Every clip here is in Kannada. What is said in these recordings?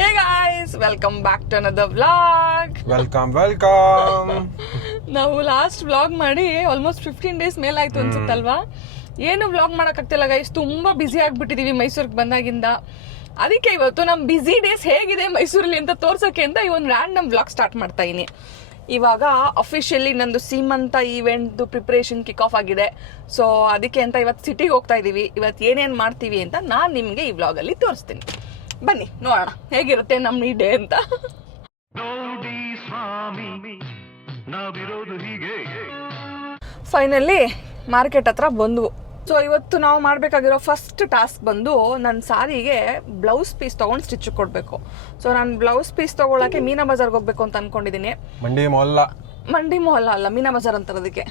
Hey guys welcome back to another vlog welcome welcome ನಾವು ಲಾಸ್ಟ್ ವ್ಲಾಗ್ ಮಾಡಿ ಆಲ್ಮೋಸ್ಟ್ ಫಿಫ್ಟೀನ್ ಡೇಸ್ ಮೇಲಾಯ್ತು ಅನ್ಸುತ್ತಲ್ವಾ? ಏನು ವ್ಲಾಗ್ ಮಾಡೋಕ್ಕಾಗ್ತಿಲ್ಲ ಗೈಸ್ ತುಂಬಾ ಬ್ಯುಸಿ ಆಗ್ಬಿಟ್ಟಿದೀವಿ ಮೈಸೂರಿಗೆ ಬಂದಾಗಿಂದ. ಅದಕ್ಕೆ ಇವತ್ತು ನಮ್ಮ ಬ್ಯುಸಿ ಡೇಸ್ ಹೇಗಿದೆ ಮೈಸೂರಲ್ಲಿ ಅಂತ ತೋರ್ಸೋಕೆ ಅಂತ ಈ ಒಂದು ರ್ಯಾಂಡಮ್ ವ್ಲಾಗ್ ಸ್ಟಾರ್ಟ್ ಮಾಡ್ತಾ ಇದೀನಿ. ಇವಾಗ ಅಫಿಷಿಯಲಿ ನಂದು ಸೀಮಂತ ಈವೆಂಟ್ದು ಪ್ರಿಪ್ರೇಷನ್ ಕಿಕ್ ಆಫ್ ಆಗಿದೆ. ಸೊ ಅದಕ್ಕೆ ಅಂತ ಇವತ್ತು ಸಿಟಿಗೆ ಹೋಗ್ತಾ ಇದೀವಿ. ಇವತ್ತು ಏನೇನು ಮಾಡ್ತೀವಿ ಅಂತ ನಾನು ನಿಮಗೆ ಈ ವ್ಲಾಗಲ್ಲಿ ತೋರಿಸ್ತೀನಿ. ಬನ್ನಿ ನೋಡೋಣ. ಹೇಗಿರುತ್ತೆ ನಮ್ಮ ಈ ಡೇ ಅಂತ. ಫೈನಲಿ ಮಾರ್ಕೆಟ್ ಹತ್ರ ಬಂದ್ವು. ಸೊ ಇವತ್ತು ನಾವು ಮಾಡಬೇಕಾಗಿರೋ ಫಸ್ಟ್ ಟಾಸ್ಕ್ ಬಂದು ನನ್ನ ಸಾರಿಗೆ ಬ್ಲೌಸ್ ಪೀಸ್ ತೊಗೊಂಡು ಸ್ಟಿಚ್ ಕೊಡಬೇಕು. ಸೊ ನಾನು ಬ್ಲೌಸ್ ಪೀಸ್ ತೊಗೊಳಕ್ಕೆ ಮೀನಾ ಬಜಾರ್ಗೆ ಹೋಗ್ಬೇಕು ಅಂತ ಅನ್ಕೊಂಡಿದ್ದೀನಿ ಮಂಡಿ ಮೊಲ್ಲ ಮಂಡಿ ಮೊಹಲ್ಲ ಅಲ್ಲ ಮೀನಾ ಬಜಾರ್ ಅಂತಾರೆ ಅದಕ್ಕೆ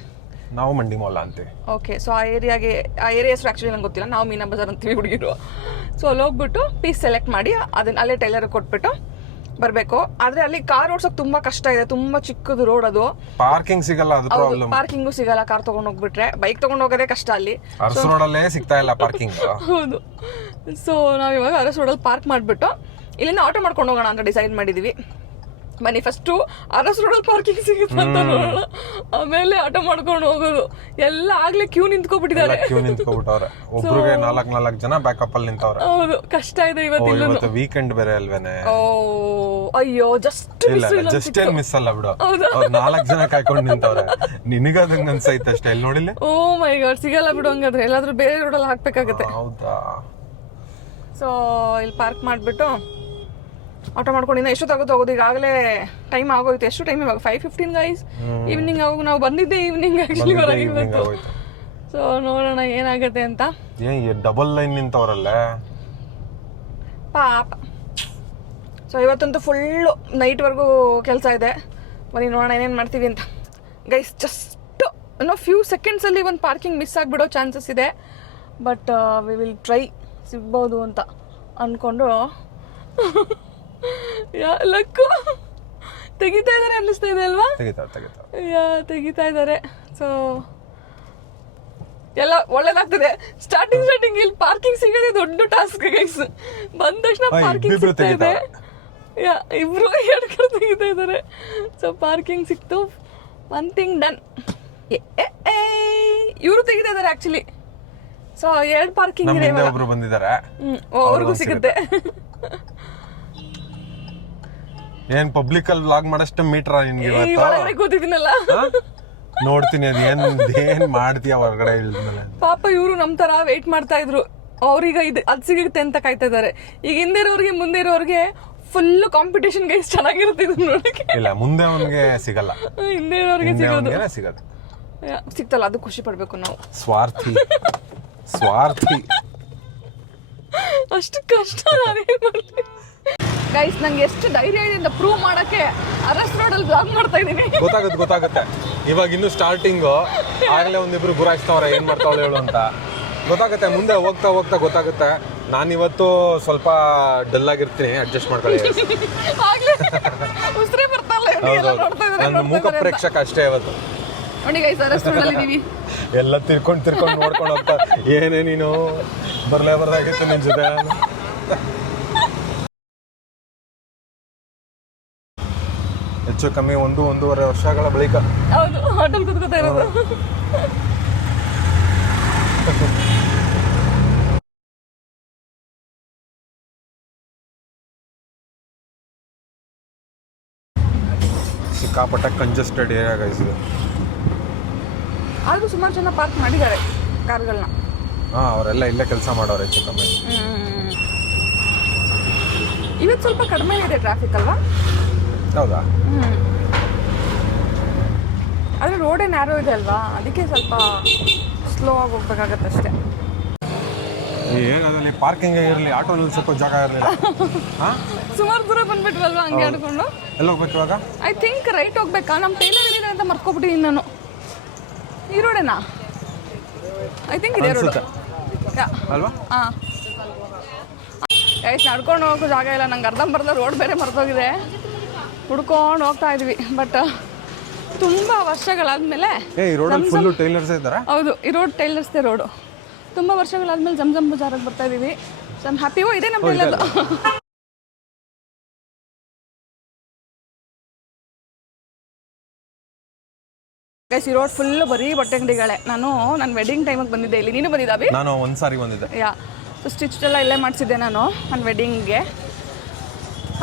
ನಾವು ಮಂಡಿ ಮೊಲ್ಲ ಅಂತೀವಿ ಓಕೆ ಸೊ ಆ ಏರಿಯಾಗೆ ಆ ಏರಿಯಾ ಹೆಸರು ಆ್ಯಕ್ಚುಲಿ ನಂಗೆ ಗೊತ್ತಿಲ್ಲ. ನಾವು ಮೀನಾ ಬಜಾರ್ ಅಂತೀವಿ ಹುಡುಗಿರು. ಸೊ ಅಲ್ಲಿ ಹೋಗ್ಬಿಟ್ಟು ಪೀಸ್ ಸೆಲೆಕ್ಟ್ ಮಾಡಿ ಅದನ್ನ ಅಲ್ಲೇ ಟೈಲರ್ ಕೊಟ್ಬಿಟ್ಟು ಬರಬೇಕು. ಆದ್ರೆ ಅಲ್ಲಿ ಕಾರ್ ಓಡ್ಸೋಕ್ ತುಂಬಾ ಕಷ್ಟ ಇದೆ. ತುಂಬಾ ಚಿಕ್ಕದು ರೋಡ್ ಅದು. ಪಾರ್ಕಿಂಗ್ ಸಿಗಲ್ಲ ಅದು ಪ್ರಾಬ್ಲಮ್ ಪಾರ್ಕಿಂಗು ಸಿಗಲ್ಲ ಕಾರ್ ತಗೊಂಡು ಹೋಗ್ಬಿಟ್ರೆ. ಬೈಕ್ ತಗೊಂಡು ಹೋಗೋದೇ ಕಷ್ಟ ಅಲ್ಲಿ. ಅರಸ್ ರೋಡಲ್ಲೇ ಸಿಗ್ತಾ ಇಲ್ಲ ಪಾರ್ಕಿಂಗ್ ಹೌದು. ಸೊ ನಾವು ಇವಾಗ ಅರಸ್ ರೋಡಲ್ಲಿ ಪಾರ್ಕ್ ಮಾಡ್ಬಿಟ್ಟು ಇಲ್ಲಿಂದ ಆಟೋ ಮಾಡ್ಕೊಂಡು ಹೋಗೋಣ ಅಂತ ಡಿಸೈಡ್ ಮಾಡಿದೀವಿ. ಬನ್ನಿ ಫಸ್ಟು ಅರಸ್ ರೋಡಲ್ಲಿ ಪಾರ್ಕಿಂಗ್ ಸಿಗುತ್ತೆ ಅಂತ ನೋಡೋಣ. ಆಮೇಲೆ ಆಟೋ ಮಾಡ್ಕೊಂಡು ಹೋಗೋದು. ಎಲ್ಲ ಆಗ್ಲೇ ಕ್ಯೂ ಎಲ್ಲ ನಿಂತ್ಕೊಬಿಟ್ಟಿದ್ದಾರೆ ಕ್ಯೂ ನಿಂತ್ಕೊಬಿಟ್ಟವ್ರೆ ಒಬ್ರಿಗೆ ನಾಲ್ಕ್ ನಾಲ್ಕ್ ಜನ ಬ್ಯಾಕಪ್ ಅಲ್ಲಿ ನಿಂತವ್ರೆ. ಹೌದು. ಕಷ್ಟ ಇದೆ ಇವತ್ತು ವೀಕೆಂಡ್ ಬೇರೆ ಅಲ್ವೇನೆ? ಓ ಅಯ್ಯೋ ಜಸ್ಟ್ ಇಲ್ಲ ಜಸ್ಟ್ ಏನ್ ಮಿಸ್ ಅಲ್ಲ ಬಿಡು. ನಾಲ್ಕ್ ಜನ ಕಾಯ್ಕೊಂಡು ನಿಂತವ್ರೆ. ನಿನಗದಂಗ ಅನ್ಸೈತೆ ಅಷ್ಟೇ. ಇಲ್ಲಿ ನೋಡಿಲ್ಲ? ಓ ಮೈ ಗಾಡ್ ಸಿಗಲ್ಲ ಬಿಡು ಹಂಗಾದ್ರೆ. ಎಲ್ಲಾದ್ರೂ ಬೇರೆ ರೋಡಲ್ಲಿ ಹಾಕ್ಬೇಕಾಗತ್ತೆ. ಹೌದಾ? ಸೊ ಇಲ್ಲಿ ಪಾರ್ಕ್ ಮಾಡಿಬಿಟ್ಟು ಆಟೋ ಮಾಡ್ಕೊಂಡು ಎಷ್ಟು ಎಷ್ಟೊತ್ತಾಗುತ್ತೆ ಹೋಗೋದು ಈಗಾಗಲೇ ಟೈಮ್ ಆಗೋಯ್ತು. ಎಷ್ಟು ಟೈಮ್ ಇವಾಗ? ಫೈವ್ ಫಿಫ್ಟೀನ್ ಗೈಸ್ ಈವ್ನಿಂಗ್ ಆಗ ನಾವು ಬಂದಿದ್ದೆ ಈವ್ನಿಂಗ್ ಆ್ಯಕ್ಚುಲಿ ಹೊರಗೆ ಇವತ್ತು. ಸೊ ನೋಡೋಣ ಏನಾಗುತ್ತೆ ಅಂತ. ಏ ಡಬಲ್ ಲೈನ್ ನಿಂತವರಲ್ಲ? ಪಾಪ. ಸೊ ಇವತ್ತಂತೂ ಫುಲ್ಲು ನೈಟ್ವರೆಗೂ ಕೆಲಸ ಇದೆ. ಬನ್ನಿ ನೋಡೋಣ ಏನೇನು ಮಾಡ್ತೀವಿ ಅಂತ. ಗೈಸ್ ಜಸ್ಟ್ ಅನ್ನೋ ಫ್ಯೂ ಸೆಕೆಂಡ್ಸಲ್ಲಿ ಒಂದು ಪಾರ್ಕಿಂಗ್ ಮಿಸ್ ಆಗಿಬಿಡೋ ಚಾನ್ಸಸ್ ಇದೆ. ಬಟ್ ವಿ ವಿಲ್ ಟ್ರೈ ಸಿಗ್ಬೋದು ಅಂತ ಅಂದ್ಕೊಂಡು ಯಾ ಲಕ್ಕು. ತೆಗಿತಾ ಇದ್ದಾರೆ ಅನ್ನಿಸ್ತಾ ಇದೆ ಅಲ್ವಾ? ತೆಗಿತಾರ ತೆಗಿತಾರ ಯಾ ತೆಗಿತಾ ಇದ್ದಾರೆ. ಸೊ ಎಲ್ಲ ಒಳ್ಳೇದಾಗ್ತದೆ. ಸ್ಟಾರ್ಟಿಂಗ್ ಸ್ಟಾರ್ಟಿಂಗ್ ಇಲ್ಲಿ ಪಾರ್ಕಿಂಗ್ ಸಿಗೋದೇ ದೊಡ್ಡ ಟಾಸ್ಕ್ ಗೈಸ್ ಬಂದ ತಕ್ಷಣ ಪಾರ್ಕಿಂಗ್ ಸಿಗ್ತಾ ಇದೆ. ಯಾ ಇಬ್ರು ಎರಡು ಕಡೆ ತೆಗಿತಾ ಇದ್ದಾರೆ. ಸೊ ಪಾರ್ಕಿಂಗ್ ಸಿಕ್ತು. ಒನ್ ಥಿಂಗ್ ಡನ್ ಇವರು ತೆಗಿತಾ ಇದ್ದಾರೆ ಆಕ್ಚುಲಿ ಸೊ ಎರಡು ಪಾರ್ಕಿಂಗ್ ಇದೆ ಒಬ್ರು ಬಂದಿದ್ದಾರೆ. ಅವ್ರಿಗೂ ಸಿಗುತ್ತೆ. ಏನ್ ಪಬ್ಲಿಕ್ ಅಲ್ಲಿ ವ್ಲಾಗ್ ಮಾಡಷ್ಟು ಮೀಟರ್ ನಿನ್ಗೆ ಇವತ್ತು? ಕೂತಿದ್ದೀನಲ್ಲ? ನೋಡ್ತೀನಿ ಅದು ಏನ್ ಏನ್ ಮಾಡ್ತೀಯ ಹೊರಗಡೆ ಇಳಿದ್ಮೇಲೆ ಪಾಪ ಇವರು ನಮ್ ತರ ವೇಟ್ ಮಾಡ್ತಾ ಇದ್ರು. ಅವ್ರೀಗ ಇದು ಅದ್ ಸಿಗುತ್ತೆ ಅಂತ ಕಾಯ್ತಾ ಇದಾರೆ ಈಗ ಹಿಂದೆ ಇರೋರಿಗೆ ಮುಂದೆ ಇರೋರಿಗೆ ಫುಲ್ ಕಾಂಪಿಟೇಷನ್ ಗೈಸ್ ಚೆನ್ನಾಗಿರುತ್ತೆ ಇದು ನೋಡಕ್ಕೆ ಇಲ್ಲ ಮುಂದೆ ಅವನಿಗೆ ಸಿಗಲ್ಲ. ಹಿಂದೆ ಇರೋರಿಗೆ ಹಿಂದೆ ಸಿಗೋದು. ಸಿಗತ್ತೆ ಸಿಗದು. ಯಾ, ಸಿಕ್ತಲ್ಲ ಅದು ಖುಷಿ ಪಡ್ಬೇಕು ನಾವು. ಸ್ವಾರ್ಥಿ. ಸ್ವಾರ್ಥಿ. ಅಷ್ಟು ಕಷ್ಟ ಗೈಸ್ ನಂಗೆ ಎಷ್ಟು ಧೈರ್ಯ ಇದೆ ಅಂತ ಪ್ರೂವ್ ಮಾಡಕ್ಕೆ ಅರಸ್ ಅಲ್ಲಿ ಬ್ಲಾಗ್ ಮಾಡ್ತಾ ಇದ್ದೀನಿ ಗೊತ್ತಾಗುತ್ತೆ ಗೊತ್ತಾಗುತ್ತೆ. ಇವಾಗ ಇನ್ನು ಸ್ಟಾರ್ಟಿಂಗು ಆಗಲೇ ಒಂದಿಬ್ರು ಗುರಾಯಿಸ್ತವ್ರೆ ಏನ್ ಮಾಡ್ತಾವಳೆ ಹೇಳು ಅಂತ. ಗೊತ್ತಾಗುತ್ತೆ ಮುಂದೆ ಹೋಗ್ತಾ ಹೋಗ್ತಾ ಗೊತ್ತಾಗುತ್ತೆ. ನಾನು ಇವತ್ತು ಸ್ವಲ್ಪ ಡಲ್ ಆಗಿರ್ತೀನಿ ಅಡ್ಜಸ್ಟ್ ಮಾಡ್ಕೊಳ್ಳಿ. ಆಗ್ಲೇ ಉಸಿರೇ ಬರ್ತಾ ಇಲ್ಲ ಇವ್ರಿಗೆ ಎಲ್ಲ ನೋಡ್ತಾ ಇದಾರೆ, ನನ್ನ ನೋಡ್ತಾ ಅಂತ. ಪ್ರೇಕ್ಷಕ ಅಷ್ಟೇ ಇವತ್ತು. ನೋಡಿ ಗೈಸ್ ಅರಸ್ ರೋಡಲ್ಲಿ ಇದೀವಿ. ಎಲ್ಲ ತಿರ್ಕೊಂಡು ತಿರ್ಕೊಂಡು ನೋಡ್ಕೊಂಡು ಹೋಗ್ತಾ ಏನೇ ನೀನು? ಬರ್ಲೇ ಬರ್ದಾಗಿತ್ತು ನಿನ್ ಜೊತೆ. ಹೆಚ್ಚು ಕಮ್ಮಿ ಒಂದು ಒಂದೂವರೆ ವರ್ಷಗಳ ಬಳಿಕ. ಹೌದು ಹೋಟೆಲ್ ಕುತ್ಕೋತಾ ಇರೋದು. ಸಿಕ್ಕಾಪಟ್ಟೆ ಕಂಜೆಸ್ಟೆಡ್ ಏರಿಯಾ ಗೈಸ್ ಇದು. ಆದರೂ ಸುಮಾರು ಜನ ಪಾರ್ಕ್ ಮಾಡಿದ್ದಾರೆ ಕಾರ್ಗಳನ್ನ ಹಾಂ ಅವರೆಲ್ಲ ಇಲ್ಲೇ ಕೆಲಸ ಮಾಡೋರು ಹೆಚ್ಚು ಕಮ್ಮಿ. ಇವತ್ತು ಸ್ವಲ್ಪ ಕಡಿಮೆ ಇದೆ ಟ್ರಾಫಿಕ್ ಅಲ್ವಾ? ಹೌದಾ? ಆದರೆ ರೋಡೇ ನ್ಯಾರೋ ಇದೆ ಅಲ್ವಾ? ಅದಕ್ಕೆ ಸ್ವಲ್ಪ ಸ್ಲೋ ಆಗಿ ಹೋಗ್ಬೇಕಾಗತ್ತೆ ಅಷ್ಟೇ. ಹೇಗಾದಲ್ಲಿ ಪಾರ್ಕಿಂಗ್ ಇರಲಿ ಆಟೋ ನಿಲ್ಸಕ್ಕೂ ಜಾಗ ಇರಲಿಲ್ಲ ಸುಮಾರು ದೂರ ಬಂದ್ಬಿಟ್ವಲ್ವಾ ಹಂಗೆ ಆಡ್ಕೊಂಡು ಎಲ್ಲಿ ಹೋಗ್ಬೇಕು ಇವಾಗ? ಐ ಥಿಂಕ್ ರೈಟ್ ಹೋಗ್ಬೇಕಾ? ನಮ್ಮ ಟೈಲರ್ ಇದೆ ಅಂತ ಮರ್ಕೊಬಿಟ್ಟಿದ್ದೀನಿ ನಾನು. ಈ ರೋಡೇನಾ ಐ ಥಿಂಕ್ ಇದೇ ರೋಡ್. ಅಲ್ವಾ? ಹಾಂ ಆಯ್ತು ನಡ್ಕೊಂಡು ಹೋಗೋ ಜಾಗ ಇಲ್ಲ. ನಂಗೆ ಅರ್ಧಂಬರ್ಧ ರೋಡ್ ಬೇರೆ ಮರ್ತೋಗಿದೆ ಹುಡ್ಕೊಂಡು ಹೋಗ್ತಾ ಇದ್ವಿ. ಬಟ್ ತುಂಬ ವರ್ಷಗಳಾದ್ಮೇಲೆ ಏ ಈ ರೋಡ್ ಟೈಲರ್ಸ್ ಹೌದು ಈ ರೋಡ್ ಟೈಲರ್ಸ್ದೇ ರೋಡು ತುಂಬ ವರ್ಷಗಳಾದ್ಮೇಲೆ ಜಮ್ ಜಮ್ ಬಜಾರಿಗೆ ಬರ್ತಾ ಇದೀವಿ ಸೊ ನಮ್ಮ ಇದೆ ನಮ್ಮ ಟೈಲರ್ದು ಗೈಸ್ ಈ ರೋಡ್ ಫುಲ್ ಬರೀ ಬಟ್ಟೆ ಅಂಗಡಿಗಳೇ. ನಾನು ನನ್ನ ವೆಡ್ಡಿಂಗ್ ಟೈಮಿಗೆ ಬಂದಿದ್ದೆ ಇಲ್ಲಿ. ನೀನು ಬಂದಿದ್ದಾವೆ? ನಾನು ಒಂದು ಸಾರಿ ಬಂದಿದ್ದೆ ಯಾ ಸ್ಟಿಚ್ ಎಲ್ಲ ಇಲ್ಲೇ ಮಾಡಿಸಿದ್ದೆ ನಾನು ನನ್ನ ವೆಡ್ಡಿಂಗ್ಗೆ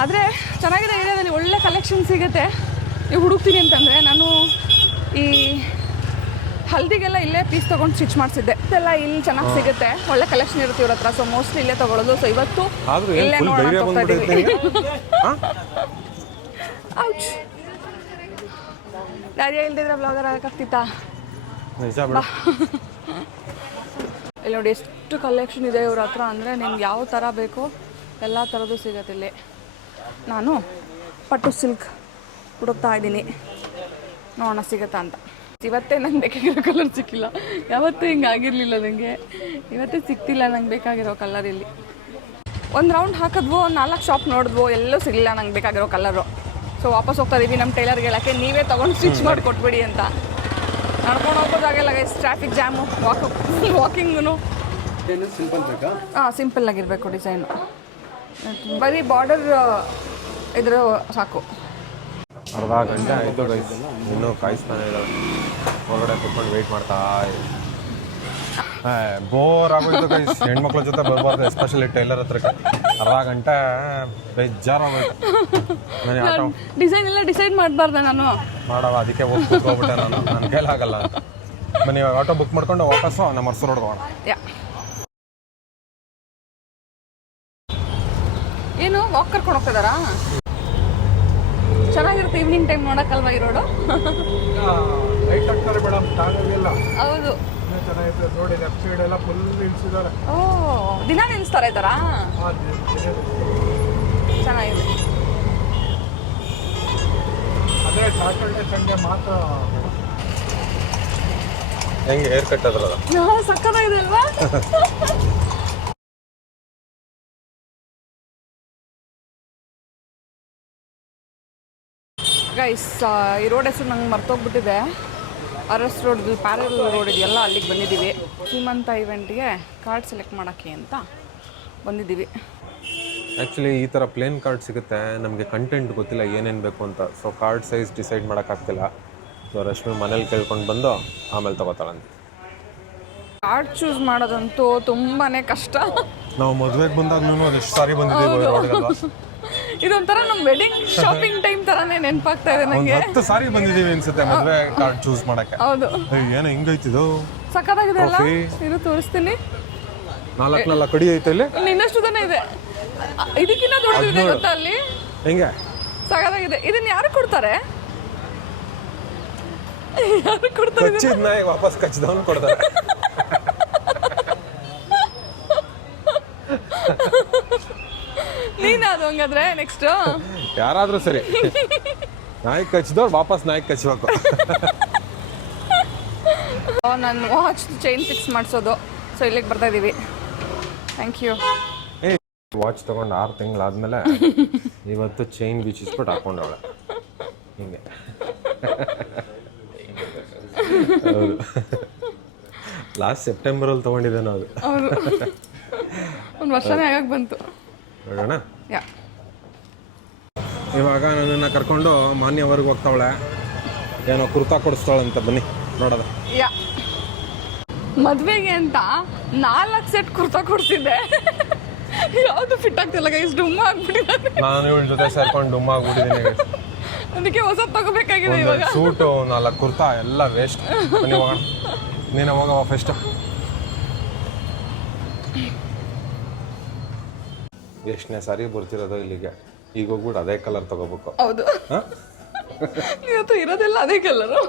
ಆದರೆ ಚೆನ್ನಾಗಿದೆ ಏರಿಯಾದಲ್ಲಿ ಒಳ್ಳೆ ಕಲೆಕ್ಷನ್ ಸಿಗುತ್ತೆ. ನೀವು ಹುಡುಕ್ತೀನಿ ಅಂತಂದರೆ ನಾನು ಈ ಹಲ್ದಿಗೆಲ್ಲ ಇಲ್ಲೇ ಪೀಸ್ ತೊಗೊಂಡು ಸ್ಟಿಚ್ ಮಾಡಿಸಿದ್ದೆ. ಇದೆಲ್ಲ ಇಲ್ಲಿ ಚೆನ್ನಾಗಿ ಸಿಗುತ್ತೆ. ಒಳ್ಳೆ ಕಲೆಕ್ಷನ್ ಇರುತ್ತೆ ಇವ್ರ ಹತ್ರ. ಸೊ ಮೋಸ್ಟ್ಲಿ ಇಲ್ಲೇ ತಗೊಳ್ಳೋದು ಸೊ ಇವತ್ತು ಇಲ್ಲೇ ನೋಡೋಣ ದಾರಿಯ ಇಲ್ದಿದ್ರೆ ಬ್ಲಾಗರ್ ಆಗಕ್ಕಾಗ್ತಿತ್ತಾ ಇಲ್ಲಿ ನೋಡಿ ಎಷ್ಟು ಕಲೆಕ್ಷನ್ ಇದೆ ಇವ್ರ ಹತ್ರ ಅಂದರೆ ನಿಮ್ಗೆ ಯಾವ ಥರ ಬೇಕೋ ಎಲ್ಲ ಥರದ್ದು ಸಿಗುತ್ತೆ ಇಲ್ಲಿ. ನಾನು ಪಟ್ಟು ಸಿಲ್ಕ್ ಹುಡುಕ್ತಾ ಇದ್ದೀನಿ. ನೋಡೋಣ ಸಿಗುತ್ತಾ ಅಂತ. ಇವತ್ತೇ ನಂಗೆ ಬೇಕಾಗಿರೋ ಕಲರ್ ಸಿಕ್ಕಿಲ್ಲ. ಯಾವತ್ತೂ ಹಿಂಗೆ ಆಗಿರಲಿಲ್ಲ ನನಗೆ ಇವತ್ತೇ ಸಿಕ್ತಿಲ್ಲ ನಂಗೆ ಬೇಕಾಗಿರೋ ಕಲರ್ ಇಲ್ಲಿ. ಒಂದು ರೌಂಡ್ ಹಾಕಿದ್ವು ಒಂದು ನಾಲ್ಕು ಶಾಪ್ ನೋಡಿದ್ವು ಎಲ್ಲೂ ಸಿಗಲಿಲ್ಲ ನಂಗೆ ಬೇಕಾಗಿರೋ ಕಲರು ಸೊ ವಾಪಸ್ ಹೋಗ್ತಾ ಇದೀವಿ ನಮ್ಮ ಟೈಲರ್ಗೆ ಹೇಳೋಕ್ಕೆ. ನೀವೇ ತೊಗೊಂಡು ಸ್ವಿಚ್ ಮಾಡಿ ಕೊಟ್ಬಿಡಿ ಅಂತ. ನಡ್ಕೊಂಡು ಹೋಗೋದಾಗೆಲ್ಲ guys traffic jam walk walking ಹಾಂ ಸಿಂಪಲ್ ಆಗಿರಬೇಕು ಡಿಸೈನು ಬರೀ ಬಾರ್ಡರ್ ಇದ್ರ ಸಾಕು. ಅರ್ಧ ಗಂಟೆ ಆಯಿತು ಗೈಸ್ ಇನ್ನೂ ಕಾಯಿಸ್ತಾನೆ ಹೊರಗಡೆ ಕುತ್ಕೊಂಡು ವೆಯ್ಟ್ ಮಾಡ್ತಾ ಬೋರ್ ಆಗೋಯ್ತು ಗೈಸ್ ಹೆಣ್ಮಕ್ಳ ಜೊತೆ ಬರಬಾರ್ದು ಎಸ್ಪೆಷಲಿ ಟೈಲರ್ ಹತ್ರಕ್ಕೆ ಅರ್ಧ ಗಂಟೆ ಬೇಜಾರಾಗೋಯ್ತು. ನನಗೆ ಆಟೋ. ಡಿಸೈನ್ ಎಲ್ಲ ಡಿಸೈಡ್ ಮಾಡಬಾರ್ದ ನಾನು. ಮಾಡವ ಅದಕ್ಕೆ ಹೋಗಿ ಕೂತ್ಕೊಬಿಟ್ಟೆ ನಾನು. ನನ್ನ ಕೈಲಾಗಲ್ಲ ಅಂತ. ಬನ್ನಿ ಆಟೋ ಬುಕ್ ಮಾಡ್ಕೊಂಡು ವಾಪಸ್ಸು ನಮ್ಮ ಮರ್ಸೂರು ಹೊಡ್ಕೋಣ ಯಾ. ವಾಕ್ ಕರ್ಕೊಂಡು ಹೋಗ್ತಿದಾರಾ? ಚೆನ್ನಾಗಿರುತ್ತೆ ಈವ್ನಿಂಗ್ ಟೈಮ್ ನೋಡಕ್ಕಲ್ವಾ ಈ ರೋಡು ಹೌದು. ಓ ದಿನ ನಿಲ್ಲಿಸ್ತಾರೆ ಈ ಥರ ಚೆನ್ನಾಗಿದೆ. ಅದೇ ಸಾಟರ್ಡೆ ಸಂಡೇ ಮಾತ್ರ. ಹೆಂಗೆ ಹೇರ್ ಕಟ್ ಅದ್ರಲ್ಲ ಹಾ, ಸಕ್ಕತ್ತಾಗಿದೆ ಅಲ್ವಾ? ಗೈಸ್ ಈ ರೋಡ್ ಹೆಸರು ನಂಗೆ ಮರ್ತೋಗ್ಬಿಟ್ಟಿದೆ. R S road parallel road ಇದೆಯಲ್ಲ ಅಲ್ಲಿಗೆ ಬಂದಿದ್ದೀವಿ. ಸೀಮಂತ ಇವೆಂಟ್ಗೆ ಕಾರ್ಡ್ ಸೆಲೆಕ್ಟ್ ಮಾಡೋಕ್ಕೆ ಅಂತ ಬಂದಿದ್ದೀವಿ. ಆ್ಯಕ್ಚುಲಿ ಈ ಥರ ಪ್ಲೇನ್ ಕಾರ್ಡ್ ಸಿಗುತ್ತೆ. ನಮಗೆ ಕಂಟೆಂಟ್ ಗೊತ್ತಿಲ್ಲ ಏನೇನು ಬೇಕು ಅಂತ. ಸೊ ಕಾರ್ಡ್ ಸೈಜ್ ಡಿಸೈಡ್ ಮಾಡೋಕ್ಕಾಗ್ತಿಲ್ಲ ಸೊ ರಶ್ಮಿ ಮನೇಲಿ ಕೇಳ್ಕೊಂಡು ಬಂದು ಆಮೇಲೆ ತಗೋತಾಳಂತೆ ಕಾರ್ಡ್ ಚೂಸ್ ಮಾಡೋದಂತೂ ತುಂಬಾ ಕಷ್ಟ. ನಾವು ಮದುವೆಗೆ ಬಂದಾಗ ಅದೆಷ್ಟು ಸಾರಿ ಬಂದಿದ್ದೀವಿ ಇದೊಂಥರ ನಮ್ಮ ವೆಡ್ಡಿಂಗ್ ಶಾಪಿಂಗ್ ಟೈಮ್ ತರಾನೇ ನೆನಪಾಗ್ತಾ ಇದೆ ನಂಗೆ. ನನಗೆ ಹತ್ತು ಸಾರಿ ಬಂದಿದೀವಿ ಅನ್ಸುತ್ತೆ ಮದುವೆ ಕಾರ್ಡ್ ಚೂಸ್ ಮಾಡಕ್ಕೆ. ಹೌದು. ಏನು ಹಿಂಗೈತಿದು ಸಖತ್ತಾಗಿದೆ ಅಲ್ಲ? Trophy. ಇದು ತೋರಿಸ್ತೀನಿ. ನಾಲ್ಕು ನಾಲ್ಕು ಕಡಿ ಐತೆ ಇಲ್ಲಿ? ಇನ್ನಷ್ಟು ದನ ಇದೆ. ಅ- ಇದಕ್ಕಿಂತ ದೊಡ್ಡದಿದೆ ಗೊತ್ತಾ ಅಲ್ಲಿ? ಹೆಂಗೆ? ಸಖತ್ತಾಗಿದೆ. ಇದನ್ನ ಯಾರು ಕೊಡ್ತಾರೆ? ಯಾರು ಕೊಡ್ತಾರೆ ಇದನ್ನ? ಕಚ್ಚಿದ ನಾಯಿ ವಾಪಸ್ ಕಚ್ಚಿದವನು ಕೊಡ್ತಾರೆ. ನೀನ್ ಅದು ಹಂಗಾದ್ರೆ ನೆಕ್ಸ್ಟ್ ಯಾರಾದರೂ ಸರಿ. ನಾಯಿ ಕಚ್ಚಿದವ್ರು ವಾಪಸ್ ನಾಯಿ ಕಚ್ಚಬೇಕು. ನನ್ನ ವಾಚ್ ಚೈನ್ ಫಿಕ್ಸ್ ಮಾಡಿಸೋದು. ಸೊ ಇಲ್ಲಿಗೆ ಬರ್ತಾ ಇದೀವಿ. ಥ್ಯಾಂಕ್ ಯು ವಾಚ್ ತಗೊಂಡು ಆರು ತಿಂಗಳಾದ್ಮೇಲೆ ಇವತ್ತು ಚೈನ್ ಬಿಚ್ಚಿಸ್ಬಿಟ್ಟು ಹಾಕೊಂಡವಳೆ. ಹಿಂಗೆ. ಲಾಸ್ಟ್ ಸೆಪ್ಟೆಂಬರಲ್ಲಿ ತೊಗೊಂಡಿದ್ದೆ ನಾವು ಅದು. ಒಂದು ವರ್ಷನೇ ಆಗಕ್ಕೆ ಬಂತು. ನೋಡೋಣ? ಯಾ. ಇವಾಗ ನನ್ನನ್ನು ಕರ್ಕೊಂಡು ಮಾನ್ಯವರೆಗೆ ಹೋಗ್ತಾವಳೆ. ಏನೋ ಕುರ್ತಾ ಕೊಡಿಸ್ತಾಳಂತ ಬನ್ನಿ ನೋಡೋದ ಯಾ. ಮದ್ವೆಗೆ ಅಂತ ನಾಲ್ಕು ಸೆಟ್ ಕುರ್ತಾ ಕೊಡ್ತಿದ್ದೆ ಯಾವುದು ಫಿಟ್ ಆಗ್ತಿಲ್ಲ ಗೈಸ್ ಡುಮ್ಮ ಆಗ್ಬಿಟ್ಟಿದೆ. ನಾನು ಇವಳ ಜೊತೆ ಸೇರ್ಕೊಂಡು ಡುಮ್ಮ ಆಗ್ಬಿಟ್ಟಿದ್ದೀನಿ ಅದಕ್ಕೆ ಹೊಸ ತಗೋಬೇಕಾಗಿದೆ ಇವಾಗ. ಸೂಟು ನಾಲ್ಕು ಕುರ್ತಾ ಎಲ್ಲ ವೇಸ್ಟ್ ನೀನು ಹೋಗೋ ಫಸ್ಟ್ ಎಷ್ಟನೇ ಸಾರಿ ಬರ್ತಿರೋದು ಇಲ್ಲಿಗೆ? ಈಗ ಹೋಗ್ಬಿಟ್ಟು ಅದೇ ಕಲರ್ ತಗೋಬೇಕು. ಹೌದು. ನಿನ್ನ ಹತ್ರ ಇರೋದೆಲ್ಲ ಅದೇ ಕಲರು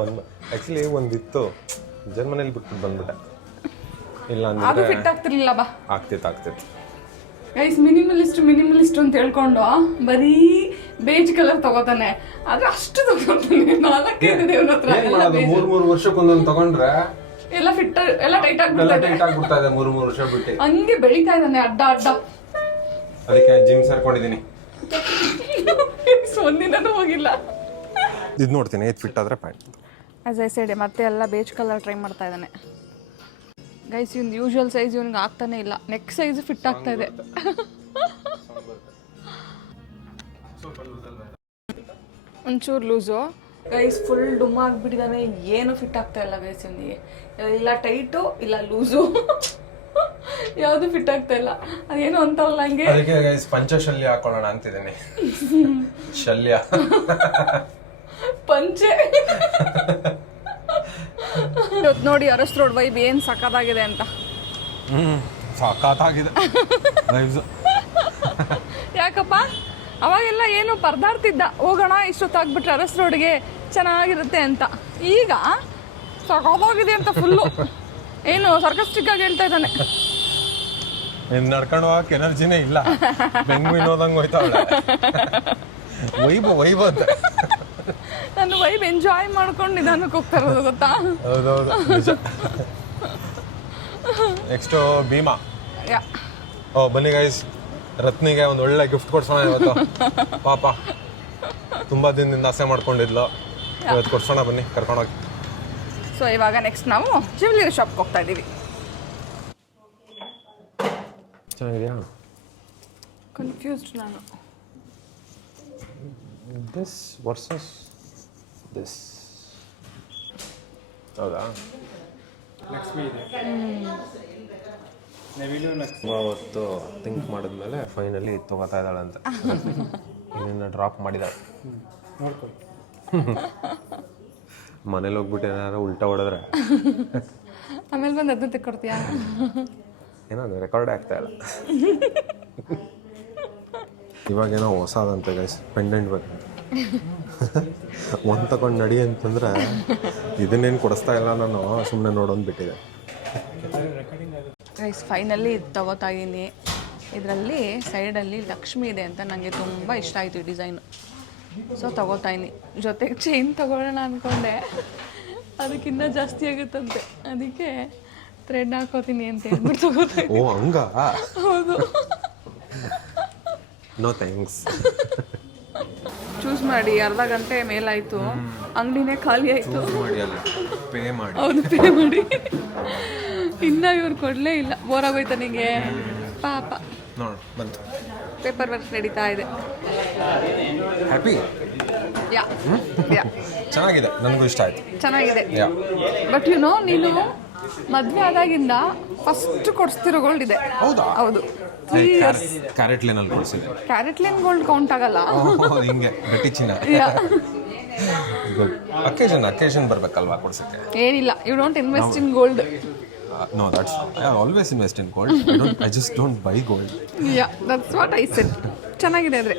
ಒಂದು ಆ್ಯಕ್ಚುಲಿ ಒಂದಿತ್ತು. ಜರ್ಮನಿಲಿ ಬಿಟ್ಬಿಟ್ಟು ಬಂದ್ಬಿಟ್ಟೆ. ಇಲ್ಲ ಅದು ಅಂದ್ರೆ ಫಿಟ್ ಆಗ್ತಿರ್ಲಿಲ್ಲ ಬಾ. ಆಗ್ತಿತ್ತು ಆಗ್ತಿತ್ತು. ಗೈಸ್ ಮಿನಿಮಲಿಸ್ಟ್ ಮಿನಿಮಲಿಸ್ಟ್ ಅಂತ ಹೇಳ್ಕೊಂಡು ಬರೀ ಬೇಜ್ ಕಲರ್ ತಗೋತಾನೆ. ಆದ್ರೆ ಅಷ್ಟು ತಗೋತಾನೆ. ನಾಲ್ಕೈದು ದೇವ್ರ ಹತ್ರ ಏನ್ ಎಲ್ಲ ಮಾಡೋದು? ಮೂರು ಮೂರ್ ಮೂರ್ ವರ್ಷಕ್ಕೊಂದೊಂದು ತಗೊಂಡ್ರೆ ಎಲ್ಲ ಫಿಟ್ ಎಲ್ಲ ಟೈಟ್ ಎಲ್ಲ ಆಗ್ಬಿಡ್ತಾ ಇದೆ. ಟೈಟ್ ಆಗ್ಬಿಡ್ತಾ ಇದೆ ಮೂರು ಮೂರು ವರ್ಷ ಬಿಟ್ಟು. ಹಂಗೆ ಬೆಳಿತಾ ಇದ್ದಾನೆ ಅಡ್ಡ ಅಡ್ಡ. ಅದಕ್ಕೆ ಜಿಮ್ ಸೇರ್ಕೊಂಡಿದ್ದೀನಿ. ಒಂದಿನೂ ಹೋಗಿಲ್ಲ. ಇದು ನೋಡ್ತೀನಿ ಇದು ಫಿಟ್ ಆದ್ರೆ ಪ್ಯಾಂಟ್ ಆಸ್ ಐ ಸೈಡ್ ಮತ್ತೆ ಎಲ್ಲ ಬೇಜ್ ಕಲರ್ ಟ್ರೈ ಮಾಡ್ತಾ ಇದ್ದಾನೆ. ಗೈಸ್ ಇವ್ನು ಯೂಶುವಲ್ ಸೈಜ್ ಇವ್ನಿಗೆ ಆಗ್ತಾನೆ ಇಲ್ಲ. ನೆಕ್ಸ್ಟ್ ಸೈಜ್ ಫಿಟ್ ಆಗ್ತಾ ಇದೆ. ಒಂಚೂರು ಲೂಸು ಗೈಸ್ ಫುಲ್ ಡುಮ್ಮ ಆಗ್ಬಿಟ್ಟಿದ್ದಾನೆ ಏನು ಫಿಟ್ ಆಗ್ತಾ ಇಲ್ಲ ಗೈಸ್ ಇವನಿಗೆ ಇಲ್ಲ ಟೈಟು ಇಲ್ಲ ಲೂಸು ಯಾವುದು ಫಿಟ್ ಆಗ್ತಾ ಇಲ್ಲ. ಅದೇನು ಅಂತಾರಲ್ಲ ಹಂಗೆ. ಅದಕ್ಕೆ ಗೈಸ್ ಪಂಚಶಲ್ಯ ಹಾಕೊಳ್ಳೋಣ ಅಂತಿದ್ದೀನಿ. ಶಲ್ಯ. ಪಂಚೆ. ಇವತ್ತು ನೋಡಿ ಅರಸ್ ರೋಡ್ ವೈಬ್ ಏನು ಸಖತ್ತಾಗಿದೆ ಅಂತ. ಹ್ಮ್ ಸಾಕಾಗಿದೆ ಯಾಕಪ್ಪ? ಅವಾಗೆಲ್ಲ ಏನು ಪರ್ದಾಡ್ತಿದ್ದ ಹೋಗೋಣ ಇಷ್ಟೊತ್ತಾಗ್ಬಿಟ್ರೆ ಅರಸ್ ರೋಡ್ಗೆ ಚೆನ್ನಾಗಿರುತ್ತೆ ಅಂತ. ಈಗ ಸಗೋಗಿದೆ ಅಂತ ಫುಲ್ಲು ಏನು ಸರ್ಕಸ್ಟಿಕ್ ಆಗಿ ಹೇಳ್ತಾ ಇದ್ದಾನೆ. ನಡ್ಕೊಂಡು ಹೋಗಕ್ಕೆ ಎನರ್ಜಿನೇ ಇಲ್ಲ. ಬೆಂಗ್ವಿನ್ ಹೋದಂಗೆ ಹೋಯ್ತಾವಳೆ. ವೈಬ್ ವೈಬ ಅಂತ. ನಾನು ವೈಬ್ ಎಂಜಾಯ್ ಮಾಡ್ಕೊಂಡು ನಿಧಾನಕ್ಕೆ ಹೋಗ್ತಾ ಇರೋದು ಗೊತ್ತಾ? ಹೌದೌದು ನೆಕ್ಸ್ಟ್ ಭೀಮಾ. ಯಾ. ಓ ಬನ್ನಿ ಗೈಸ್ ರತ್ನಿಗೆ ಒಂದು ಒಳ್ಳೆ ಗಿಫ್ಟ್ ಕೊಡ್ಸೋಣ ಇವತ್ತು. ಪಾಪ. ತುಂಬಾ ದಿನದಿಂದ ಆಸೆ ಮಾಡ್ಕೊಂಡಿದ್ಲು. ಇವತ್ತು ಕೊಡ್ಸೋಣ ಬನ್ನಿ ಕರ್ಕೊಂಡೋಗಿ. ಸೊ ಇವಾಗ ನೆಕ್ಸ್ಟ್ ನಾವು ಜ್ಯುವೆಲರಿ ಶಾಪ್ಗೆ ಹೋಗ್ತಾ ಇದ್ದೀವಿ. ಚೆನ್ನಾಗಿದೆಯಾ? ಕನ್ಫ್ಯೂಸ್ಡ್ ನಾನು. ದಿಸ್ ವರ್ಸಸ್ ದಿಸ್ ಹೌದಾ? ಲಕ್ಷ್ಮಿ ಇದೆ. ಅವತ್ತು ಥಿಂಕ್ ಮಾಡಿದ್ಮೇಲೆ ಫೈನಲಿ ತಗೋತಾ ಅಂತ. ಇನ್ನೇನು ಡ್ರಾಪ್ ಮಾಡಿದಾಳೆ ನೋಡ್ಕೊಳ್ಳಿ ಮನೇಲಿ ಹೋಗ್ಬಿಟ್ಟು ಏನಾರು ಉಲ್ಟಾ ಹೊಡೆದ್ರೆ. ಆಮೇಲೆ ಬಂದು ಅದನ್ನ ತೆಕ್ಕೊಡ್ತೀಯಾ? ಏನೋ ರೆಕಾರ್ಡ್ ಆಗ್ತಾ ಇಲ್ಲ. ಇವಾಗೇನೋ ಹೊಸದಂತೆ ಗೈಸ್ ಪೆಂಡೆಂಟ್ ಬಗ್ಗೆ. ಒಂದು ತಗೊಂಡು ನಡಿ ಅಂತಂದ್ರೆ ಇದನ್ನೇನು ಕೊಡಿಸ್ತಾ ಇಲ್ಲ ನಾನು. ಸುಮ್ಮನೆ ನೋಡೋದು ಬಿಟ್ಟಿದೆ. ರೈಸ್ ಫೈನಲಿ ಇದು ತಗೋತಾ ಇದ್ದೀನಿ ಇದರಲ್ಲಿ ಸೈಡಲ್ಲಿ ಲಕ್ಷ್ಮಿ ಇದೆ ಅಂತ ನನಗೆ ತುಂಬ ಇಷ್ಟ ಆಯಿತು ಈ ಡಿಸೈನು. ಸೊ ತಗೋತಾ ಇದ್ದೀನಿ ಜೊತೆಗೆ ಚೈನ್ ತಗೊಳ್ಳೋಣ ಅಂದ್ಕೊಂಡೆ ಅದಕ್ಕಿಂತ ಜಾಸ್ತಿ ಆಗುತ್ತಂತೆ. ಅದಕ್ಕೆ ಥ್ರೆಡ್ ಹಾಕೋತೀನಿ ಅಂತ ಹೇಳ್ಬಿಟ್ಟು ತಗೋತಾ. ಓ ಹಂಗ? ಹೌದು. ನೋ ಥ್ಯಾಂಕ್ಸ್ ಚೂಸ್ ಮಾಡಿ ಅರ್ಧ ಗಂಟೆ ಮೇಲಾಯಿತು. ಅಂಗಡಿನೇ ಖಾಲಿ ಆಯಿತು. ಮಾಡಿ ಅಲ್ಲ ಪೇ ಮಾಡಿ. ಹೌದು ಪೇ ಮಾಡಿ. ಇನ್ನ ಇವ್ರು ಕೊಡಲೇ ಇಲ್ಲ. ಬೋರ್ ಆಗೋಯ್ತಾ ನನಗೆ ಪಾಪ. ನೋಡು ಬಂತು. ಪೇಪರ್ ವರ್ಕ್ ನಡೀತಾ ಇದೆ. ಹ್ಯಾಪಿ ಯಾ ಯಾ ಚೆನ್ನಾಗಿದೆ. ನನಗೂ ಇಷ್ಟ ಆಯ್ತು. ಚೆನ್ನಾಗಿದೆ. ಯಾ ಬಟ್ ಯು ನೋ ನೀನು ಮದ್ವೆ ಆದಾಗಿಂದ ಫಸ್ಟ್ ಕೊಡಿಸ್ತಿರೋ ಗೋಲ್ಡ್ ಇದೆ. ಹೌದಾ? ಹೌದು. ತ್ರೀ ಲೈನ್ ಅಲ್ಲಿ ಕೊಡಿಸಿದೆ. ಕ್ಯಾರೆಟ್ ಲೈನ್ ಗೋಲ್ಡ್ ಕೌಂಟ್ ಆಗಲ್ಲ? ಹಿಂಗೆ ಗಟ್ಟಿ ಚಿನ್ನ. ಅಕೇಶನ್ ಅಕೇಶನ್ ಬರ್ಬೇಕಲ್ವಾ ಕೊಡ್ಸಕ್ಕೆ? ಏನಿಲ್ಲ you don't invest in gold no that's I always invest in gold I don't I just don't buy gold yeah that's what I said ಚೆನ್ನಾಗಿದೆ ಅಂದ್ರೆ.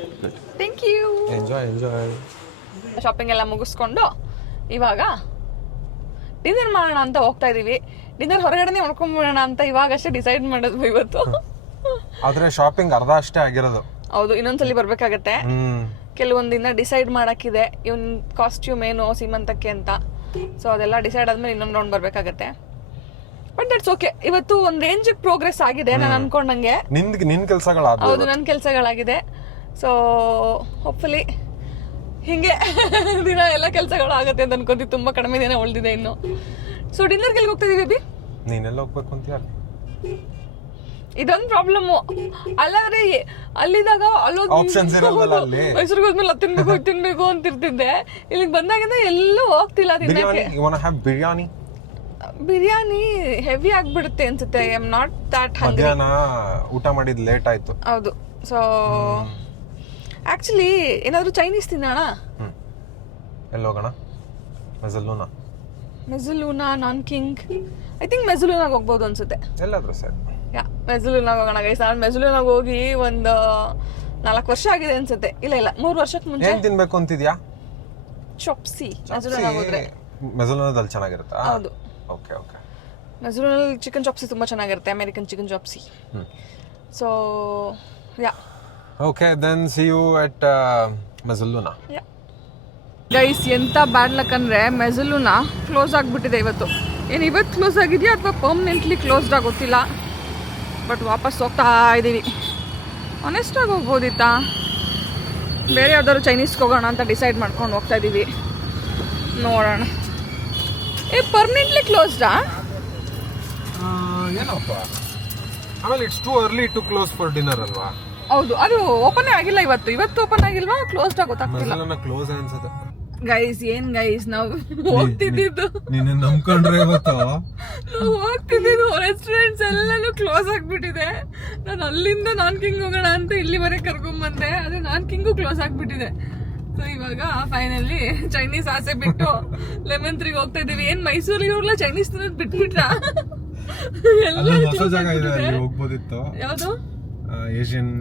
Thank you enjoy enjoy shopping ಎಲ್ಲ ಮುಗಿಸ್ಕೊಂಡು ಇವಾಗ ಡಿನ್ನರ್ ಮಾಡೋಣ ಅಂತ ಹೋಗ್ತಾ ಇದೀವಿ. ಡಿನ್ನರ್ ಹೊರಗಡೆನೆ ಮಾಡ್ಕೊಂಡ್ಬಿಡೋಣ ಅಂತ ಇವಾಗಷ್ಟೇ ಡಿಸೈಡ್ ಮಾಡೋದು ಇವತ್ತು. ಆದ್ರೆ ಶಾಪಿಂಗ್ ಅರ್ಧ ಅಷ್ಟೇ ಆಗಿರೋದು. ಹೌದು ಇನ್ನೊಂದ್ಸಲಿ ಬರ್ಬೇಕಾಗತ್ತೆ. ಕೆಲವೊಂದಿನ ಡಿಸೈಡ್ ಮಾಡಕ್ಕಿದೆ ಇವನ್ ಕಾಸ್ಟ್ಯೂಮ್ ಏನು ಸೀಮಂತಕ್ಕೆ ಅಂತ. ಸೊ ಅದೆಲ್ಲ ಡಿಸೈಡ್ ಆದ್ಮೇಲೆ ಇನ್ನೊಂದು ರೌಂಡ್ ಬರ್ಬೇಕಾಗತ್ತೆ. ಬಟ್ ದಟ್ಸ್ ಓಕೆ ಇವತ್ತು ಒಂದು ರೇಂಜ್ ಪ್ರೋಗ್ರೆಸ್ ಆಗಿದೆ ನಾನು ಅನ್ಕೊಂಡಂಗೆ. ನಿಂದ್ ನಿನ್ ಕೆಲ್ಸಗಳಾದ್ವು ಹೌದು ನನ್ನ ಕೆಲಸಗಳಾಗಿದೆ. ಸೊ ಹೋಪ್ಫುಲಿ ಹಿಂಗೆ ದಿನ ಎಲ್ಲ ಕೆಲಸಗಳು ಆಗುತ್ತೆ ಅಂತ ಅನ್ಕೊಂತೀವಿ. ತುಂಬಾ ಕಡಿಮೆ ದಿನ ಉಳಿದಿದೆ ಇನ್ನು. ಸೊ ಡಿನ್ನರ್ಗೆ ಎಲ್ಲಿ ಹೋಗ್ತಾ ಇದೀವಿ ಬೇಬಿ ನೀನೆಲ್ಲ ಹೋಗ್ಬೇಕು ಅಂತೀಯ ಇದೊಂದು ಪ್ರಾಬ್ಲಮ್ ಅಲ್ಲಾದ್ರೆ ಅಲ್ಲಿದಾಗ ಅಲ್ಲೋದ್ Options ಇರಲ್ವಲ್ಲ ಅಲ್ಲಿ. ಮೈಸೂರಿಗೆ ಹೋದ್ಮೇಲೆ ಅದು ತಿನ್ಬೇಕು ಇದು ತಿನ್ಬೇಕು ಅಂತಿರ್ತಿದ್ದೆ ಇಲ್ಲಿ ಬಂದಾಗಿಂದ ಎಲ್ಲೂ ಹೋಗ್ತಿಲ್ಲ ತಿನ್ನಕ್ಕೆ. Biryani you want have biryani? Biryani heavy ಆಗ್ಬಿಡುತ್ತೆ ಅನ್ಸುತ್ತೆ. I am not that hungry ಮಧ್ಯಾಹ್ನ ಊಟ ಮಾಡಿದ್ ಲೇಟ್ ಆಯ್ತು. ಹೌದು. ಸೊ ಆಕ್ಚುಲಿ ಏನಾದ್ರು ಚೈನೀಸ್ ತಿನ್ನೋಣ? ಹ್ಮ್. ಎಲ್ಲಿ ಹೋಗೋಣ? Mezzaluna Mezzaluna Naan king. I think ಮೆಜಲೂನಾಗ ಹೋಗ್ಬೋದು ಅನ್ಸುತ್ತೆ. ಎಲ್ಲಾದ್ರೂ ಸರಿ. ಮೆಜುಲೂನಾಗ ಹೋಗೋಣ ಗೈಸ್ ನಾನು ಮೆಜುಲೂನಾಗ ಹೋಗಿ ಒಂದು ನಾಲ್ಕು ವರ್ಷ ಆಗಿದೆ ಅನ್ಸುತ್ತೆ. ಇಲ್ಲ ಇಲ್ಲ ಮೂರು ವರ್ಷಕ್ಕೆ ಮುಂಚೆ. ಏನ್ ತಿನ್ಬೇಕು ಅಂತಿದ್ಯಾ? ಚೊಪ್ಸಿ. ಮೆಜುಲೂನಾಗ ಹೋದ್ರೆ. ಚೆನ್ನಾಗಿರುತ್ತಾ? ಹೌದು. Okay okay. ಮೆಜುಲೂನಲ್ಲಿ ಚಿಕನ್ ಚಾಪ್ಸಿ ತುಂಬ ಚೆನ್ನಾಗಿರುತ್ತೆ American chicken chop suey. So yeah. Okay then see you at at yeah. Guys ಎಂತ ಬ್ಯಾಡ್ ಲಕ್ ಅಂದ್ರೆ ಮೆಜಲುನ ಕ್ಲೋಸ್ ಆಗಿಬಿಟ್ಟಿದೆ ಇವತ್ತು. ಏನು ಇವತ್ತು ಕ್ಲೋಸ್ ಆಗಿದೆಯಾ ಅಥವಾ ಪರ್ಮನೆಂಟ್ಲಿ ಕ್ಲೋಸ್ಡ್ ಆಗೋತ್ತಿಲ್ಲ ಬಟ್ ವಾಪಸ್ ಹೋಗ್ತಾ ಇದ್ದೀವಿ ಆನೆಸ್ಟಾಗಿ ಹೋಗ್ಬೋದಿತ್ತಾ ಬೇರೆ ಯಾವ್ದಾದ್ರು ಚೈನೀಸ್ಗೆ ಹೋಗೋಣ ಅಂತ ಡಿಸೈಡ್ ಮಾಡ್ಕೊಂಡು ಹೋಗ್ತಾ ಇದ್ದೀವಿ ನೋಡೋಣ. ಏ ಪರ್ಮನೆಂಟ್ಲಿ ಕ್ಲೋಸ್ಡಾ ಏನಪ್ಪ? ಆಮೇಲೆ it's too early to close for dinner ಅಲ್ವಾ? ಹೌದು ಅದು ಓಪನ್ ಆಗಿಲ್ಲ ಇವತ್ತು. ಇವತ್ತು ಓಪನ್ ಆಗಿಲ್ವಾ? ಕ್ಲೋಸ್ಡ್ ಗೊತ್ತಾಗ್ತಿಲ್ಲ. ಮೆಸಲ್ಲೂನ ಕ್ಲೋಸ್ ಅನ್ಸುತ್ತೆ. ಗೈಸ್ ಏನ್ ಗೈಸ್ ನಾವು ಹೋಗ್ತಿದ್ದು ನೀನು ನಂಬ್ಕೊಂಡ್ರೆ ಇವತ್ತು ನಾವು ಹೋಗ್ತಿದ್ದು ರೆಸ್ಟೋರೆಂಟ್ಸ್ ಎಲ್ಲಾನು ಕ್ಲೋಸ್ ಆಗ್ಬಿಟ್ಟಿದೆ. ನಾನು ಅಲ್ಲಿಂದ ನಾನ್ ಕಿಂಗ್ ಹೋಗೋಣ ಅಂತ ಇಲ್ಲಿವರೆಗೆ ಕರ್ಕೊಂಡ್ ಬಂದೆ ಅದೇ ನಾನ್ ಕಿಂಗು ಕ್ಲೋಸ್ ಆಗ್ಬಿಟ್ಟಿದೆ. ಸೊ ಇವಾಗ ಫೈನಲಿ ಚೈನೀಸ್ ಆಸೆ ಬಿಟ್ಟು ಲೆಮನ್ ತ್ರೀಗೆ ಹೋಗ್ತಾ ಇದೀವಿ ಏನ್ ಮೈಸೂರಿಗೆ ಹೋಗ್ಲಾ ಚೈನೀಸ್ ತಿನ್ನೋದು ಬಿಟ್ಬಿಟ್ರಾ? ಎಲ್ಲ ಯಾವ್ದು? ಏಷ್ಯನ್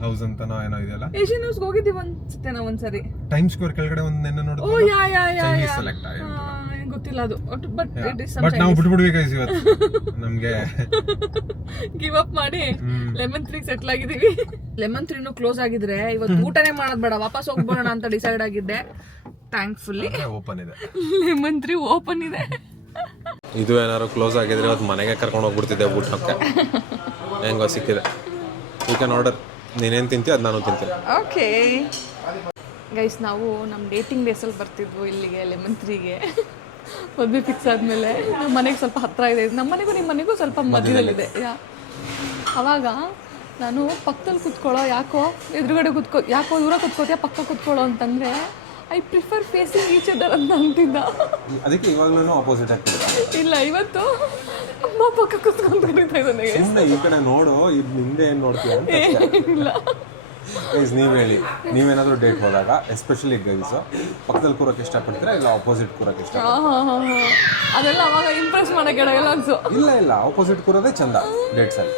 ಹೌಸ್ ಅಂತನೋ ಏನೋ ಇದೆಯಲ್ಲ? ಏಷ್ಯನ್ ಹೌಸ್ ಹೋಗಿದ್ದೀವಿ ಅನ್ಸುತ್ತೆ ನಾವು ಒಂದ್ಸರಿ. ಟೈಮ್ ಸ್ಕ್ವೇರ್ ಕೆಳಗಡೆ ಒಂದ್ ನೆನ್ನೆ ಓ ನೋಡಿದ್ವಿ ಯಾ ಯಾ ಯಾ Chinese ಯಾ. select ಆಗಿದೆ. ಆ, ಏನ್ ಗೊತ್ತಿಲ್ಲ ಅದು. ಬಟ್ ಇಟ್ ಇಸ್ ಬಟ್ ನಾವು ಬಿಟ್ಬಿಡ್ವಿ ಗೈಸ್ ಇವತ್ತು. ನಮ್ಗೆ. ಗಿವ್ ಅಪ್ ಮಾಡಿ. ಲೆಮನ್ ತ್ರೀ ಸೆಟ್ಲ್ ಆಗಿದೀವಿ ಲೆಮನ್ ತ್ರೀನು ಕ್ಲೋಸ್ ಆಗಿದ್ರೆ ಇವತ್ತು ಊಟನೇ ಮಾಡೋದ್ ಬೇಡ. ವಾಪಸ್ ಹೋಗ್ಬೋಣ ಅಂತ ಡಿಸೈಡ್ ಆಗಿದ್ದೆ. ಥ್ಯಾಂಕ್ಫುಲ್ಲಿ ಓಪನ್ ಇದೆ. ಲೆಮನ್ ತ್ರೀ ಓಪನ್ ಇದೆ. ಇದು ಏನಾದ್ರು ಕ್ಲೋಸ್ ಆಗಿದ್ರೆ ಇವತ್ತು ಮನೆಗೆ ಕರ್ಕೊಂಡು ಹೋಗ್ಬಿಡ್ತಿದ್ದೆ ಊಟಕ್ಕೆ. ಹೆಂಗೋ ಸಿಕ್ಕಿದೆ. ಯು ಕ್ಯಾನ್ ಆರ್ಡರ್ ನೀನೇನು ತಿಂತೀಯ ಅದು ನಾನು ತಿಂತೀನಿ. ಓಕೆ ಗೈಸ್ ನಾವು ನಮ್ಮ ಡೇಟಿಂಗ್ ಡೇಸಲ್ಲಿ ಬರ್ತಿದ್ವು ಇಲ್ಲಿಗೆ ಲೆಮನ್ ತ್ರೀಗೆ ಮದುವೆ ಫಿಕ್ಸ್ ಆದಮೇಲೆ. ನಮ್ಮ ಮನೆಗೆ ಸ್ವಲ್ಪ ಹತ್ತಿರ ಇದೆ. ನಮ್ಮ ಮನೆಗೂ ನಿಮ್ಮ ಮನೆಗೂ ಸ್ವಲ್ಪ ಮಧ್ಯದಲ್ಲಿದೆ ಯಾ ಅವಾಗ ನಾನು ಪಕ್ಕದಲ್ಲಿ ಕುತ್ಕೊಳ್ಳೋ ಯಾಕೋ ಎದುರುಗಡೆ ಕುತ್ಕೋ ಯಾಕೋ ದೂರ ಕುತ್ಕೋತೀಯ ಪಕ್ಕ ಕುತ್ಕೊಳ್ಳೋ ಅಂತಂದರೆ I prefer facing each other ಅಂತ ಅಂತಿದ್ದ. ಅದಕ್ಕೆ ಇವಾಗ್ಲೂ ಆಪೋಸಿಟ್ ಆಗ್ತಿದೆ ಇಲ್ಲ ಇವತ್ತು ಅಮ್ಮ ಪಕ್ಕ ಕುತ್ಕೊಂಡು ಕರೀತಾ ಇದ್ದಾನೆ. ಸುಮ್ಮನೆ ಈ ಕಡೆ ನೋಡು ಇದು ನಿಂದೆ ಏನು ನೋಡ್ತೀಯ ಅಂತ ಇಲ್ಲ. ಪ್ಲೀಸ್ ನೀವು ಹೇಳಿ. ನೀವೇನಾದರೂ ಡೇಟ್ ಹೋದಾಗ ಎಸ್ಪೆಷಲಿ ಗೈಸು ಪಕ್ಕದಲ್ಲಿ ಕೂರಕ್ಕೆ ಇಷ್ಟಪಡ್ತೀರಾ ಇಲ್ಲ ಆಪೋಸಿಟ್ ಕೂರಕ್ಕೆ ಇಷ್ಟ ಅದೆಲ್ಲ ಅವಾಗ ಇಂಪ್ರೆಸ್ ಮಾಡೋಕ್ಕೆ ಡೈಲಾಗ್ಸು ಇಲ್ಲ ಇಲ್ಲ. ಆಪೋಸಿಟ್ ಕೂರೋದೇ ಚಂದ ಡೇಟ್ಸ್ ಅಲ್ಲಿ.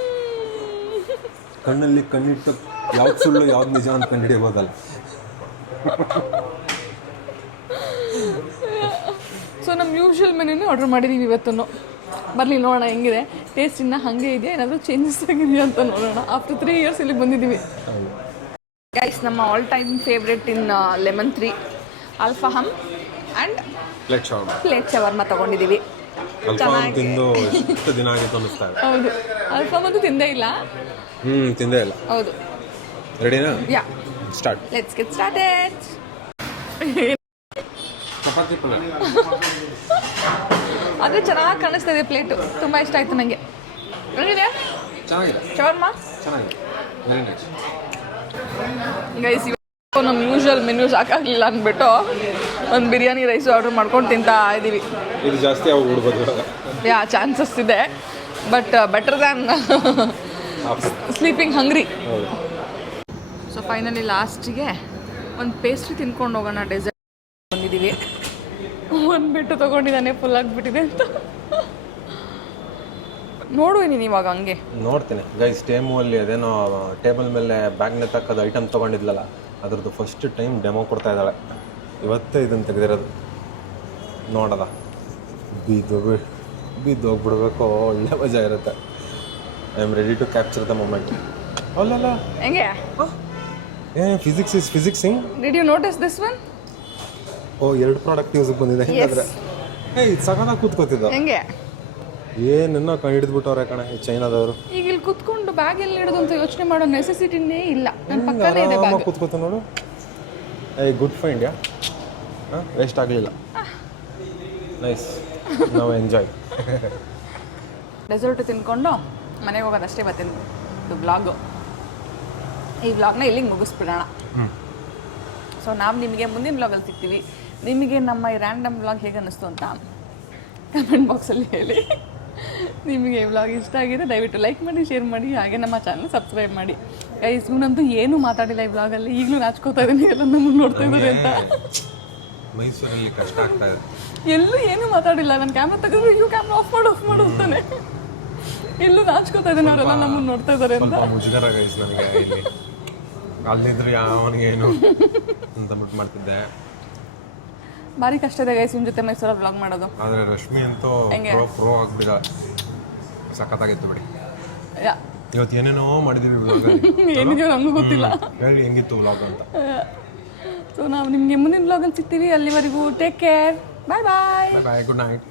ಕಣ್ಣಲ್ಲಿ ಕಣ್ಣಿಟ್ಟು ಯಾವ್ದು ಸುಳ್ಳು ಯಾವ್ದು ನಿಜ ಅಂತ ಕಂಡುಹಿಡಿಯಬಹುದಲ್ಲ ಸೊ ನಮ್ಮ ಯೂಶ್ವಲ್ ಮೆನ್ಯೂನೇ ಆರ್ಡರ್ ಮಾಡಿದ್ದೀವಿ ಇವತ್ತೂ ಬರಲಿ ನೋಡೋಣ ಹೆಂಗಿದೆ. ಟೇಸ್ಟ್ ಇನ್ನೂ ಹಾಗೆ ಇದೆಯಾ ಏನಾದರೂ ಚೇಂಜಸ್ ಆಗಿದೆಯಾ ಅಂತ ನೋಡೋಣ. ಆಫ್ಟರ್ ತ್ರೀ ಇಯರ್ಸ್ ಇಲ್ಲಿಗೆ ಬಂದಿದ್ದೀವಿ ಗೈಸ್ ನಮ್ಮ all time favourite in lemon three ಅಲ್ಫಾಹಮ್ and plate shawarma plate shawarma ತೊಗೊಂಡಿದ್ದೀವಿ ತಿಂದು ಎಷ್ಟು ದಿನ ಆಗಿತ್ತು ಅನ್ನಿಸ್ತಾ ಇದೆ. ಹೌದು. ಅಲ್ಫಾಮ್ ಅಂತೂ ತಿಂದೇ ಇಲ್ಲ. ಹ್ಞೂ ತಿಂದೇ ಇಲ್ಲ. ಹೌದು. ರೆಡಿನಾ yeah start let's get started chapati ಪಲ್ಯ ಅದು ಚೆನ್ನಾಗಿ ಕಾಣಿಸ್ತಾ ಇದೆ ಪ್ಲೇಟು. ತುಂಬ ಇಷ್ಟ ಆಯಿತು ನನಗೆ ಚೆನ್ನಾಗಿದೆ. ಶವರ್ಮ ಚೆನ್ನಾಗಿದೆ. ವೆರಿ ನೈಸ್ ಗೈಸ್ ಇವತ್ತು ನಮ್ಮ ಯೂಶುವಲ್ ಮೆನ್ಯೂ ಸಾಕಾಗಲಿಲ್ಲ ಅಂದ್ಬಿಟ್ಟು ಒಂದು ಬಿರಿಯಾನಿ ರೈಸ್ ಆರ್ಡರ್ ಮಾಡ್ಕೊಂಡು ತಿಂತಾ ಇದ್ದೀವಿ ಇದು ಜಾಸ್ತಿ ಆಗಿ ಉಡ್ಬೋದು ಯಾ ಚಾನ್ಸಸ್ ಇದೆ. But better than sleeping hungry so finally ಲಾಸ್ಟಿಗೆ ಒಂದು ಪೇಸ್ಟ್ರಿ ತಿನ್ಕೊಂಡು ಹೋಗೋಣ. ಡೆಸರ್ಟ್ ಬಂದಿದ್ದೀವಿ ಒಂದು ಬಿಟ್ಟು ತೊಗೊಂಡಿದ್ದಾನೆ ಫುಲ್ ಆಗಿಬಿಟ್ಟಿದೆ ಅಂತ. ನೋಡು ನೀನು ಇವಾಗ ಹಂಗೆ. ನೋಡ್ತೀನಿ. ಗೈಸ್ ಟೇಮು ಅಲ್ಲಿ ಅದೇನೋ ಟೇಬಲ್ ಮೇಲೆ ಬ್ಯಾಗ್ನ ತಕ್ಕದ ಐಟಮ್ ತೊಗೊಂಡಿದ್ಲಲ್ಲ ಅದ್ರದ್ದು ಫಸ್ಟ್ ಟೈಮ್ ಡೆಮೋ ಕೊಡ್ತಾ ಇದ್ದಾಳೆ. ಇವತ್ತೇ ಇದನ್ನು ತೆಗೆದಿರೋದು. ನೋಡದ ಬಿದ್ದೋಗ್ಬಿ ಬಿದ್ದೋಗ್ಬಿಡ್ಬೇಕು ಬಿದ್ದು ಒಳ್ಳೆ ಮಜಾ ಇರುತ್ತೆ. I am ready to capture the moment ಅಲ್ಲಲ್ಲ. ಹೆಂಗೆ? A physics is physicsing did you notice this one oh ಎರಡು ಪ್ರಾಡಕ್ಟ್ ಯೂಸ್ ಬಂದಿದೆ. ಹೆಂಗಾದ್ರೆ. ಏ ಇದು ಸಗದಾಗ ಕೂತ್ಕೋತಿದ್ದ? ಹೆಂಗೆ? ಏನನ್ನ ಕಂಡು ಹಿಡಿದ್ಬಿಟ್ಟವ್ರೆ ಕಣೆ ಈ ಚೈನಾದವರು. ಈಗ ಇಲ್ಲಿ ಕುತ್ಕೊಂಡು ಬ್ಯಾಗ್ ಎಲ್ಲಿ ಇಡೋದು ಅಂತ ಯೋಚನೆ ಮಾಡೋ ನೆಸೆಸಿಟಿನೇ ಇಲ್ಲ. ನನ್ನ ಪಕ್ಕನೇ ಇದೆ ಬ್ಯಾಗ್. ಕೂತ್ಕೋತ ನೋಡು. A good find yeah? Waste ಆಗಲಿಲ್ಲ. ನೈಸ್ ನಾವು ಎಂಜಾಯ್ ಡೆಸರ್ಟ್ ತಿನ್ಕೊಂಡು ಮನೆಗೆ ಹೋಗೋದಷ್ಟೇ ಬರ್ತೀನಿ. ಇದು ಬ್ಲಾಗು ಈ ಬ್ಲಾಗ್ನ ಇಲ್ಲಿಗೆ ಮುಗಿಸ್ಬಿಡೋಣ. ಸೊ ನಾವು ನಿಮಗೆ ಮುಂದಿನ ಬ್ಲಾಗಲ್ಲಿ ಸಿಗ್ತೀವಿ. ನಿಮಗೆ ನಮ್ಮ ಈ ರ್ಯಾಂಡಮ್ ಬ್ಲಾಗ್ ಹೇಗೆ ಅನ್ನಿಸ್ತು ಅಂತ ಕಮೆಂಟ್ ಬಾಕ್ಸಲ್ಲಿ ಹೇಳಿ. ನಿಮಗೆ ಈ ಬ್ಲಾಗ್ ಇಷ್ಟ ಆಗಿದೆ ದಯವಿಟ್ಟು ಲೈಕ್ ಮಾಡಿ ಶೇರ್ ಮಾಡಿ ಹಾಗೆ ನಮ್ಮ ಚಾನಲ್ ಸಬ್ಸ್ಕ್ರೈಬ್ ಮಾಡಿ. ಗೈಸ್ ನಂದು ಏನೂ ಮಾತಾಡಿಲ್ಲ ಈ ಬ್ಲಾಗಲ್ಲಿ ಈಗಲೂ ನಾಚ್ಕೋತಾ ಇದ್ದೀನಿ ಎಲ್ಲ ನಮ್ಮನ್ನು ನೋಡ್ತಾ ಇದ್ದಾರೆ ಅಂತ. ಮೈಸೂರಲ್ಲಿ ಕಷ್ಟ ಆಗ್ತಾ ಇದೆ. ಎಲ್ಲೂ ಏನೂ ಮಾತಾಡಿಲ್ಲ. ನನ್ನ ಕ್ಯಾಮ್ರಾ ತೆಗೆದ್ರೆ ಇವು ಕ್ಯಾಮ್ರಾ ಆಫ್ ಮಾಡು ಆಫ್ ಮಾಡು ಅಂತಾನೆ. ಎಲ್ಲೂ ನಾಚ್ಕೋತಾ ಇದ್ದಾನೆ ಅವರೆಲ್ಲ ನಮ್ಮನ್ನು ನೋಡ್ತಾ ಇದ್ದಾರೆ ಅಂತ. ಮುಜುಗರ ಗೈಸ್ ನನಗೆ ಇಲ್ಲಿ. ಅಲ್ಲಿದ್ರು ಯಾವನಿಗೆ ಏನು ಅಂತ ಬಿಟ್ಟು ಮಾಡ್ತಿದ್ದೆ. ಭಾರಿ ಕಷ್ಟ ಇದೆ ಗೈಸ್ ನಿಮ್ಮ ಜೊತೆ ಮೈಸೂರಲ್ಲಿ ಬ್ಲಾಗ್ ಮಾಡೋದು. ಆದರೆ ರಶ್ಮಿ ಅಂತೂ ಹೆಂಗೆ? Pro pro ಆಗ್ಬಿಡ. ಸಖತ್ತಾಗಿತ್ತು ಬಿಡಿ. ಯಾ. ಇವತ್ತು ಏನೇನೋ ಮಾಡಿದೀವಿ ವ್ಲಾಗ್ ಏನಿದೆಯೋ ನಮಗೂ ಗೊತ್ತಿಲ್ಲ. ಹೇಳಿ ಹೆಂಗಿತ್ತು ವ್ಲಾಗ್ ಅಂತ. ಸೊ ನಾವು ನಿಮಗೆ ಮುಂದಿನ ಬ್ಲಾಗಲ್ಲಿ ಸಿಗ್ತೀವಿ. ಅಲ್ಲಿವರೆಗೂ take care bye bye bye good night